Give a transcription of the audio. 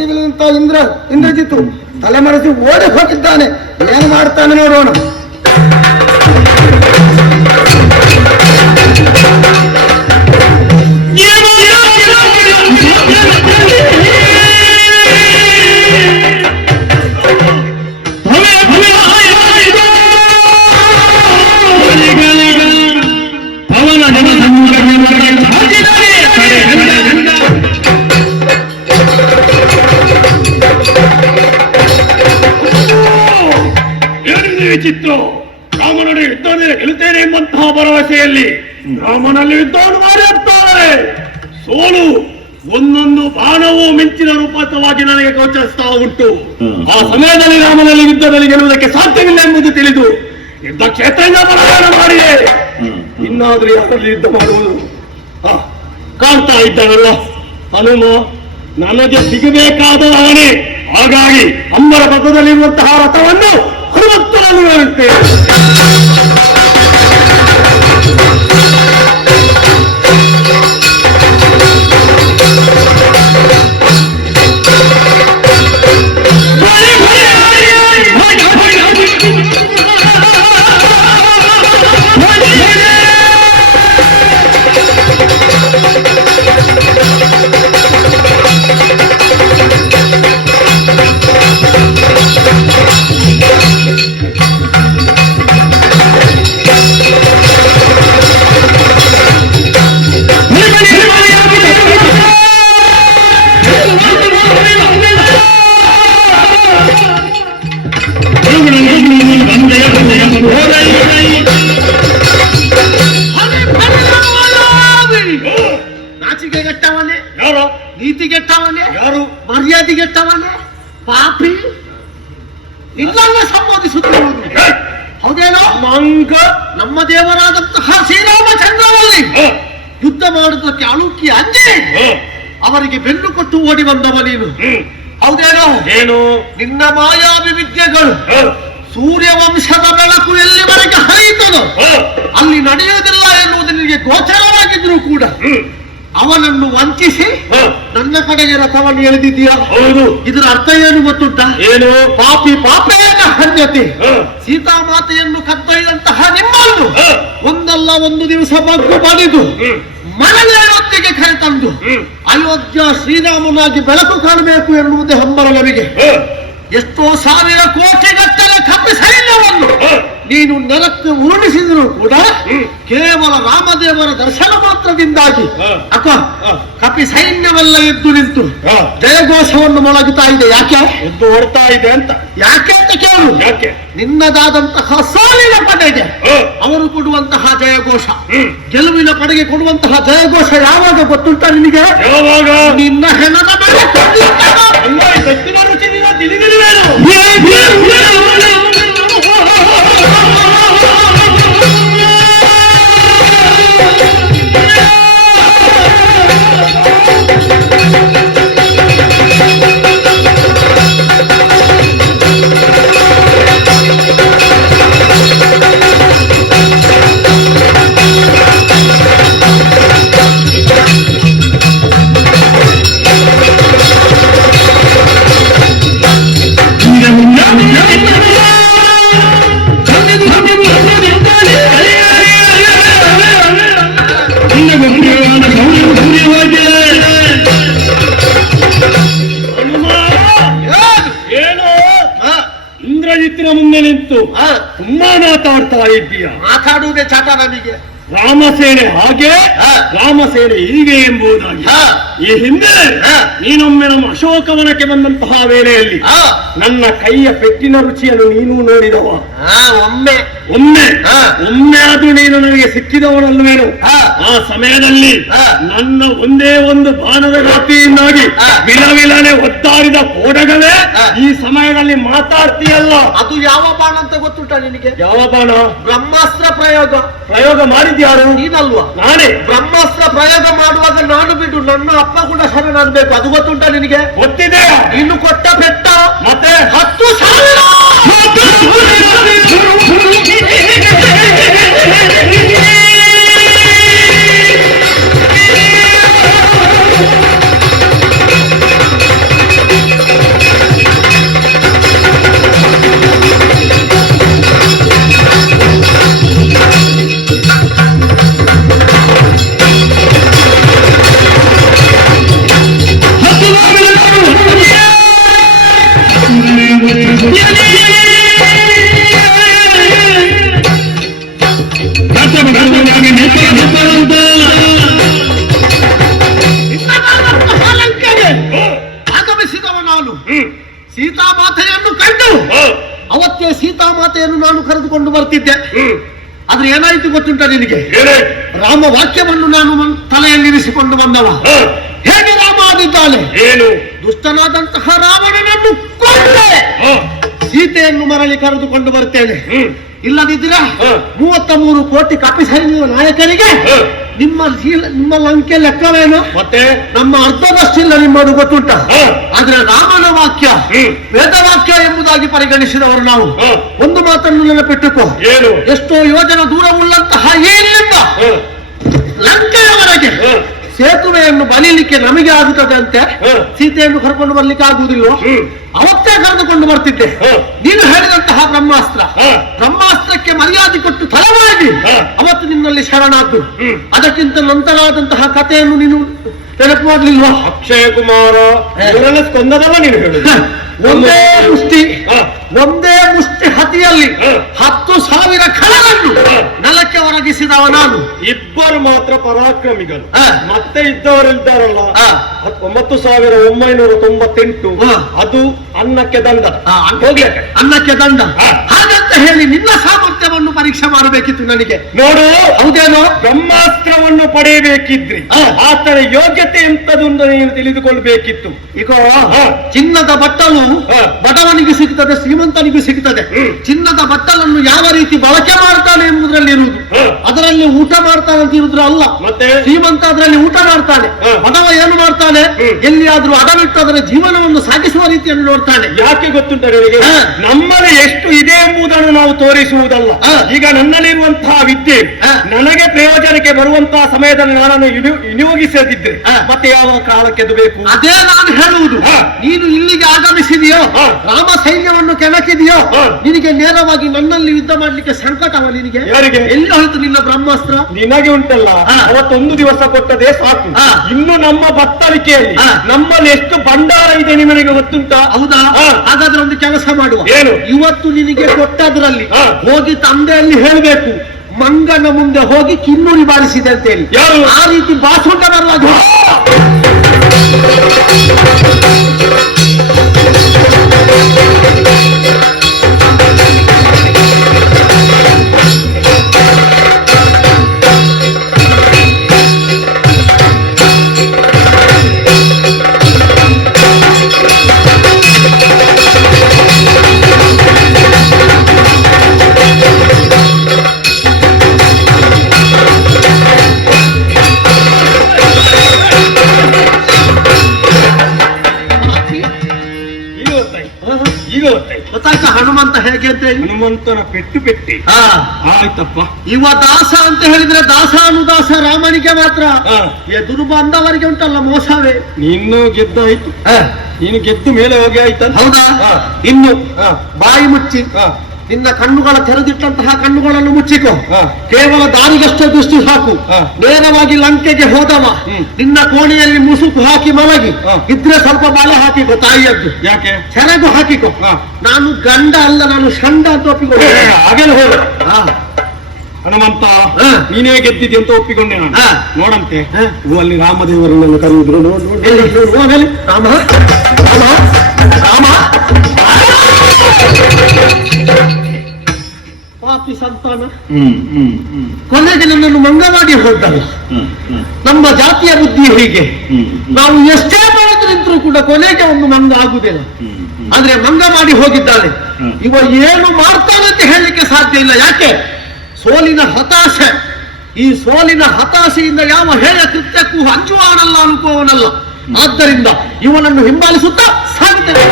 ಸಾಧ್ಯವಿಲ್ಲದಂತ ಇಂದ್ರಜಿತ್ತು ತಲೆಮರೆಸಿ ಓಡಿ ಹೋಗಿದ್ದಾನೆ. ಏನು ಮಾಡ್ತಾನೆ ನೋಡೋಣ. ಚಿತ್ತು ರಾಮನೊಡೆ ಯುದ್ಧವನ್ನು ಗೆಲ್ಲುತ್ತೇನೆ ಎಂಬಂತಹ ಭರವಸೆಯಲ್ಲಿ ರಾಮನಲ್ಲಿ ಯುದ್ಧವನ್ನು ಮಾಡಿರುತ್ತಾರೆ. ಸೋಲು ಒಂದೊಂದು ಬಾಣವೂ ಮಿಂಚಿನ ರೂಪವಾಗಿ ನನಗೆ ಗೋಚರಿಸ್ತಾ ಉಂಟು. ಆ ಸಮಯದಲ್ಲಿ ರಾಮನಲ್ಲಿ ಯುದ್ಧದಲ್ಲಿ ಗೆಲ್ಲುವುದಕ್ಕೆ ಸಾಧ್ಯವಿಲ್ಲ ಎಂಬುದು ತಿಳಿದು ಯುದ್ಧ ಕ್ಷೇತ್ರದಿಂದ ಪಲಾಯನ ಮಾಡಿದೆ. ಇನ್ನಾದ್ರೂ ಯಾರಲ್ಲಿ ಯುದ್ಧ ಮಾಡುವುದು ಕಾಣ್ತಾ ಇದ್ದಾನಲ್ಲ ಹನುಮ, ನನಗೆ ಸಿಗಬೇಕಾದ ಅವನೇ. ಹಾಗಾಗಿ ಅಂಬರ ಪಥದಲ್ಲಿರುವಂತಹ ರಥವನ್ನು ಹನುಮಂತನನ್ನು ಹೇಳುತ್ತೇನೆ. ನಾಚಿಕೆಗೆಟ್ಟವನೇ, ನೀತಿಗೆಟ್ಟವನೇ, ಯಾರು ಮರ್ಯಾದೆಗೆಟ್ಟವನೇ, ಪಾಪಿ ನಿನ್ನನ್ನು ಸಂಬೋಧಿಸುತ್ತಿರುವುದು ಹೌದೇನೋ? ನಮ್ಮ ದೇವರಾದಂತಹ ಶ್ರೀರಾಮಚಂದ್ರನಲ್ಲಿ ಯುದ್ಧ ಮಾಡುವುದಕ್ಕೆ ಅಳುಕಿ ಅಂಜಿ ಅವರಿಗೆ ಬೆನ್ನು ಕೊಟ್ಟು ಓಡಿ ಬಂದವ ನೀನು ಹೌದೇನೋ? ಏನು ನಿನ್ನ ಮಾಯಾವಿ ವಿದ್ಯೆಗಳು ಸೂರ್ಯವಂಶದ ಬೆಳಕು ಎಲ್ಲಿವರೆಗೆ ಹರಿಯುತ್ತದೋ ಅಲ್ಲಿ ನಡೆಯುವುದಿಲ್ಲ ಎನ್ನುವುದು ನಿನಗೆ ಗೋಚರವಾಗಿದ್ರು ಕೂಡ ಅವನನ್ನು ವಂಚಿಸಿ ನನ್ನ ಕಡೆಗೆ ರಥವನ್ನು ಎಳೆದಿದ್ದೀಯಾ? ಹೌದು. ಇದರ ಅರ್ಥ ಏನು ಗೊತ್ತುಂಟ? ಏನು? ಪಾಪಿ ಪಾಪೇನ ಹನ್ಯತೆ. ಸೀತಾಮಾತೆಯನ್ನು ಕದ್ದೊಯ್ದಂತಹ ನಿಮ್ಮನ್ನು ಒಂದಲ್ಲ ಒಂದು ದಿವಸ ಬಗ್ಗು ಬಡಿದು ಮನೆಯೊತ್ತಿಗೆ ಕರೆತಂದು ಅಯೋಧ್ಯ ಶ್ರೀರಾಮನಾಗಿ ಬೆಳಕು ಕಾಣಬೇಕು ಎನ್ನುವುದೇ ಹಂಬರ ನಮಗೆ. ಎಷ್ಟೋ ಸಾವಿರ ಕೋಟಿಗಟ್ಟಲೆ ಕಪ್ಪಿ ಸೈನ್ಯವನ್ನು ನೀನು ನೆಲಕ್ಕೆ ಉರುಳಿಸಿದ್ರು ಕೂಡ ಕೇವಲ ರಾಮದೇವರ ದರ್ಶನ ಮಾತ್ರದಿಂದಾಗಿ ಕಪಿ ಸೈನ್ಯವೆಲ್ಲ ಎದ್ದು ನಿಂತು ಜಯಘೋಷವನ್ನು ಮೊಳಗುತ್ತಾ ಇದೆ. ಯಾಕೆ ಎದ್ದು ಹೊರತಾ ಇದೆ ಅಂತ? ಯಾಕೆ ಅಂತ ಕೇಳು. ಯಾಕೆ? ನಿನ್ನದಾದಂತಹ ಸೋಲಿನ ಪಡೆಗೆ ಅವರು ಕೊಡುವಂತಹ ಜಯಘೋಷ, ಗೆಲುವಿನ ಪಡೆಗೆ ಕೊಡುವಂತಹ ಜಯಘೋಷ ಯಾವಾಗ ಗೊತ್ತುಂಟ ನಿನಗೆ? ಯಾವಾಗ? ನಿನ್ನ ಹೆಣದ ಮೇಲೆ ಇಂದ್ರಜಿತ್ತಿನ ಮುಂದೆ ನಿಂತು ತುಂಬಾ ಮಾತಾಡ್ತಾ ಇದ್ದೀಯ. ಮಾತಾಡುವುದೇ ಚಾಟ ನಮಗೆ. ರಾಮಸೇನೆ ಹಾಗೆ, ರಾಮಸೇನೆ ಹೀಗೆ ಎಂಬುದಾಗಿ ಈ ಹಿಂದೆ ನೀನೊಮ್ಮೆ ನಮ್ಮ ಅಶೋಕವನಕ್ಕೆ ಬಂದಂತಹ ವೇಳೆಯಲ್ಲಿ ನನ್ನ ಕೈಯ ಪೆಟ್ಟಿನ ರುಚಿಯನ್ನು ನೀನು ನೋಡಿದವ. ಒಮ್ಮೆ ಒಮ್ಮೆ ಒಮ್ಮೆ ಅದು ನೀನು ನನಗೆ ಸಿಕ್ಕಿದವನಲ್ವೇನು? ಆ ಸಮಯದಲ್ಲಿ ನನ್ನ ಒಂದೇ ಒಂದು ಬಾಣದ ಘಾತಿಯಿಂದಾಗಿ ವಿಲವಿಲನೆ ಒತ್ತಾಡಿದ ಕೋಡಗಳೇ ಈ ಸಮಯದಲ್ಲಿ ಮಾತಾಡ್ತೀಯಲ್ಲ. ಅದು ಯಾವ ಬಾಣ ಅಂತ ಗೊತ್ತುಂಟ ನಿನಗೆ? ಯಾವ ಬಾಣ? ಬ್ರಹ್ಮಾಸ್ತ್ರ ಪ್ರಯೋಗ ಮಾಡಿದ್ಯಾರು? ನೀನಲ್ವಾ? ನಾನೇ. ಬ್ರಹ್ಮಾಸ್ತ್ರ ಪ್ರಯೋಗ ಮಾಡುವಾಗ ನಾನು ಬಿಟ್ಟು ನನ್ನ ಅಪ್ಪ ಕೂಡ ಶರಣಾಗಬೇಕು. ಅದು ಗೊತ್ತುಂಟ ನಿನಗೆ? ಗೊತ್ತಿದೆ. ಇನ್ನು ಕೊಟ್ಟ ಬೆಟ್ಟ ಮತ್ತೆ 10,000 ಆಗಮಿಸಿದವ ನಾನು ಸೀತಾಮಾತೆಯನ್ನು ಕಂಡು ಅವತ್ತೇ ಸೀತಾಮಾತೆಯನ್ನು ನಾನು ಕರೆದುಕೊಂಡು ಬರ್ತಿದ್ದೆ. ಆದ್ರೆ ಏನಾಯ್ತು ಗೊತ್ತುಂಟ ನಿನಗೆ? ರಾಮ ವಾಕ್ಯವನ್ನು ನಾನು ತಲೆಯಲ್ಲಿರಿಸಿಕೊಂಡು ಬಂದವ. ಹೇಗೆ ರಾಮ ಆದಿದ್ದಾನೆ? ಏನು? ದುಷ್ಟನಾದಂತಹ ರಾವಣನನ್ನು ಕೊಂಡೆ ಸೀತೆಯನ್ನು ಮರಳಿ ಕರೆದುಕೊಂಡು ಬರ್ತೇನೆ. ಇಲ್ಲದಿದ್ರೆ 33 ಕೋಟಿ ಕಪಿಸೈನ್ಯ ನಾಯಕರಿಗೆ ನಿಮ್ಮ ಲಂಕೆ ಲೆಕ್ಕವೇನು? ಮತ್ತೆ ನಮ್ಮ ಅರ್ಧದಷ್ಟಿಲ್ಲ ನಿಮ್ಮದು ಗೊತ್ತುಂಟ. ಆದ್ರೆ ರಾಮನ ವಾಕ್ಯ ವೇದವಾಕ್ಯ ಎಂಬುದಾಗಿ ಪರಿಗಣಿಸಿದವರು ನಾವು. ಒಂದು ಮಾತನ್ನು ನೆನಪಿಟ್ಟುಕೋ, ಏನು? ಎಷ್ಟೋ ಯೋಜನೆ ದೂರವುಳ್ಳಂತಹ ಇಲ್ಲಿಂದ ಲಂಕೆಯವರೆಗೆ ಸೇತುವೆಯನ್ನು ಬಲಿಲಿಕ್ಕೆ ನಮಗೆ ಆಗುತ್ತದೆ ಅಂತೆ, ಸೀತೆಯನ್ನು ಕರ್ಕೊಂಡು ಬರ್ಲಿಕ್ಕೆ ಆಗುವುದಿಲ್ಲ. ಅವತ್ತೇ ಕರೆದುಕೊಂಡು ಬರ್ತಿದ್ದೆ. ನೀನು ಹೇಳಿದಂತಹ ಬ್ರಹ್ಮಾಸ್ತ್ರಕ್ಕೆ ಮರ್ಯಾದೆ ಕೊಟ್ಟು ತಲೆ ಮಾಡಿ ಅವತ್ತು ನಿನ್ನಲ್ಲಿ ಶರಣಾದ್ದು. ಅದಕ್ಕಿಂತ ನಂತರ ಆದಂತಹ ಕಥೆಯನ್ನು ನೀನು ನೆನಪು ಮಾಡಲಿಲ್ವಾ? ಅಕ್ಷಯ ಕುಮಾರ ಕೊಂದದವ ನೀನು ಹೇಳುದು. ಒಂದೇ ಮುಷ್ಟಿ ಹತಿಯಲ್ಲಿ 10,000 ಖಳಗಳನ್ನು ನೆಲಕ್ಕೆ ಒರಗಿಸಿದವ ನಾನು. ಇಬ್ಬರು ಮಾತ್ರ ಪರಾಕ್ರಮಿಗಳು, ಮತ್ತೆ ಇದ್ದವರಿದ್ದಾರಲ್ಲ 9,998 ಅದು ಅನ್ನಕ್ಕೆ ದಂಡ. ಅನ್ನಕ್ಕೆ ದಂಡ ಹಾಗಂತ ಹೇಳಿ ನಿನ್ನ ಸಾಮರ್ಥ್ಯವನ್ನು ಪರೀಕ್ಷೆ ಮಾಡಬೇಕಿತ್ತು ನನಗೆ. ನೋಡು, ಹೌದೇನೋ? ಬ್ರಹ್ಮಾಸ್ತ್ರವನ್ನು ಪಡೆಯಬೇಕಿದ್ರಿ ಆತನ ಯೋಗ್ಯತೆ ಎಂತದೊಂದು ನೀನು ತಿಳಿದುಕೊಳ್ಬೇಕಿತ್ತು. ಈಗ ಚಿನ್ನದ ಬಟ್ಟಲು ಬಡವನಿಗೆ ಸಿಗ್ತದೆ, ಶ್ರೀಮಂತನಿಗೂ ಸಿಗ್ತದೆ. ಚಿನ್ನದ ಬಟ್ಟಲನ್ನು ಯಾವ ರೀತಿ ಬಳಕೆ ಮಾಡ್ತಾನೆ ಎಂಬುದರಲ್ಲಿ ಇರುವುದು. ಅದರಲ್ಲಿ ಊಟ ಮಾಡ್ತಾನೆ ಅಂತ ಇರುವುದು ಅಲ್ಲ. ಮತ್ತೆ ಶ್ರೀಮಂತ ಅದರಲ್ಲಿ ಊಟ ಮಾಡ್ತಾನೆ, ಬಡವ ಏನು ಮಾಡ್ತಾನೆ? ಎಲ್ಲಿಯಾದ್ರೂ ಅಡವಿಟ್ಟು ಅದರ ಜೀವನವನ್ನು ಸಾಗಿಸುವ ರೀತಿಯನ್ನು ನೋಡ್ತಾನೆ. ಯಾಕೆ ಗೊತ್ತುಂಟ ನಿಮಗೆ? ನಮ್ಮಲ್ಲಿ ಎಷ್ಟು ಇದೆ ಎಂಬುದನ್ನು ನಾವು ತೋರಿಸುವುದಲ್ಲ. ಈಗ ನನ್ನಲ್ಲಿರುವಂತಹ ವಿದ್ಯೆ ನನಗೆ ಪ್ರಯೋಜನಕ್ಕೆ ಬರುವಂತಹ ಸಮಯದಲ್ಲಿ ನಾನು ವಿನಿಯೋಗಿಸದಿದ್ರೆ ಮತ್ತೆ ಯಾವ ಕಾಲಕ್ಕೆ ಬೇಕು? ಅದೇ ನಾನು ಹೇಳುವುದು. ನೀನು ಇಲ್ಲಿಗೆ ಆಗಮಿಸಿದೆಯೋ, ರಾಮ ಸೈನ್ಯವನ್ನು ಕೆಣಕಿದೆಯೋ, ನಿನಗೆ ನೇರವಾಗಿ ನನ್ನಲ್ಲಿ ಯುದ್ಧ ಮಾಡ್ಲಿಕ್ಕೆ ಸಂಕಟವ ನಿನಗೆ? ಯಾರಿಗೆ? ಎಲ್ಲಿ ಹೋಯ್ತು ನಿನ್ನ ಬ್ರಹ್ಮಾಸ್ತ್ರ? ನಿನಗೆ ಉಂಟಲ್ಲ, ಅವತ್ತೊಂದು ದಿವಸ ಕೊಟ್ಟದೇ ಸಾಕು. ಇನ್ನು ನಮ್ಮ ಬತ್ತಳಿಕೆಯಲ್ಲಿ ನಮ್ಮಲ್ಲಿ ಎಷ್ಟು ಭಂಡಾರ ಇದೆ ನಿಮಗೆ ಗೊತ್ತುಂಟ? ಹೌದಾ? ಹಾಗಾದ್ರೆ ಒಂದು ಕೆಲಸ ಮಾಡುವ. ಏನು? ಇವತ್ತು ನಿನಗೆ ಕೊಟ್ಟದ್ರಲ್ಲಿ ಹೋಗಿ ತಂದೆಯಲ್ಲಿ ಹೇಳ್ಬೇಕು, ಮಂಗನ ಮುಂದೆ ಹೋಗಿ ಕಿನ್ನೂರಿ ಬಾರಿಸಿದೆ ಅಂತೇಳಿ. ಆ ರೀತಿ ಬಾಸುಂಡ ಬರುವಾಗ ಗೊತ್ತಾಯ್ತಾ ಹನುಮಂತ ಹೇಗೆ ಅಂತ ಹೇಳಿ? ಹನುಮಂತನ ಪೆಟ್ಟು ಪೆಟ್ಟಿ. ಆಯ್ತಪ್ಪ. ಇವ ದಾಸ ಅಂತ ಹೇಳಿದ್ರೆ ದಾಸ ಅನುದಾಸ ರಾಮನಿಗೆ ಮಾತ್ರ. ಎದುರು ಬಂದವರಿಗೆ ಉಂಟಲ್ಲ ಮೋಸವೇ. ನೀನು ಗೆದ್ದಾಯ್ತು, ನೀನು ಗೆದ್ದು ಮೇಲೆ ಹೋಗಿ ಆಯ್ತ. ಹೌದಾ? ಇನ್ನು ಬಾಯಿ ಮುಚ್ಚಿ ನಿನ್ನ ಕಣ್ಣುಗಳ ತೆರೆದಿಟ್ಟಂತಹ ಕಣ್ಣುಗಳನ್ನು ಮುಚ್ಚಿಕೋ. ಕೇವಲ ದಾರಿಗಷ್ಟೇ ದೃಷ್ಟಿ ಸಾಕು. ನೇರವಾಗಿ ಲಂಕೆಗೆ ಹೋದವ ನಿನ್ನ ಕೋಣೆಯಲ್ಲಿ ಮುಸುಕು ಹಾಕಿ ಮಲಗಿ ಇದ್ರೆ ಸ್ವಲ್ಪ ಬಾಳೆ ಹಾಕಿಕೋ ತಾಯಿಯದ್ದು. ಯಾಕೆ? ಸೆರಗು ಹಾಕಿಕೋ. ನಾನು ಗಂಡ ಅಲ್ಲ, ನಾನು ಷಂಡ ಅಂತ ಒಪ್ಪಿಕೊಂಡೆ. ಹಾಗೆಲ್ಲ ಹೋದ ಹನುಮಂತ, ನೀನೇ ಗೆದ್ದಿದ್ದಿ ಅಂತ ಒಪ್ಪಿಕೊಂಡೆ ನಾನು. ನೋಡಂತೆ ಅಲ್ಲಿ ರಾಮದೇವರನ್ನು ಕರೆಯುವುದು. ರಾಮ ರಾಮ ರಾಮ ಪಾಪಿ ಸಂತಾನ ಕೊನೆಗೆ ನನ್ನನ್ನು ಮಂಗ ಮಾಡಿ ಹೋಗ್ತಾರೆ. ನಮ್ಮ ಜಾತಿಯ ಬುದ್ಧಿ ಹೀಗೆ. ನಾವು ಎಷ್ಟೇ ಬೆಳೆದು ನಿಂತರೂ ಕೂಡ ಕೊನೆಗೆ ಒಂದು ಮಂಗ ಆಗುವುದಿಲ್ಲ. ಆದ್ರೆ ಮಂಗ ಮಾಡಿ ಹೋಗಿದ್ದಾನೆ. ಇವ ಏನು ಮಾಡ್ತಾನೆ ಅಂತ ಹೇಳಲಿಕ್ಕೆ ಸಾಧ್ಯ ಇಲ್ಲ. ಯಾಕೆ? ಸೋಲಿನ ಹತಾಶೆ. ಈ ಸೋಲಿನ ಹತಾಶೆಯಿಂದ ಯಾವ ಹೇಳ ಕೃತ್ಯಕ್ಕೂ ಹಂಚುವವನಲ್ಲ, ಅನುಕೂವನಲ್ಲ. ಆದ್ದರಿಂದ ಇವನನ್ನು ಹಿಂಬಾಲಿಸುತ್ತಾ ಸಾಗುತ್ತೇನೆ.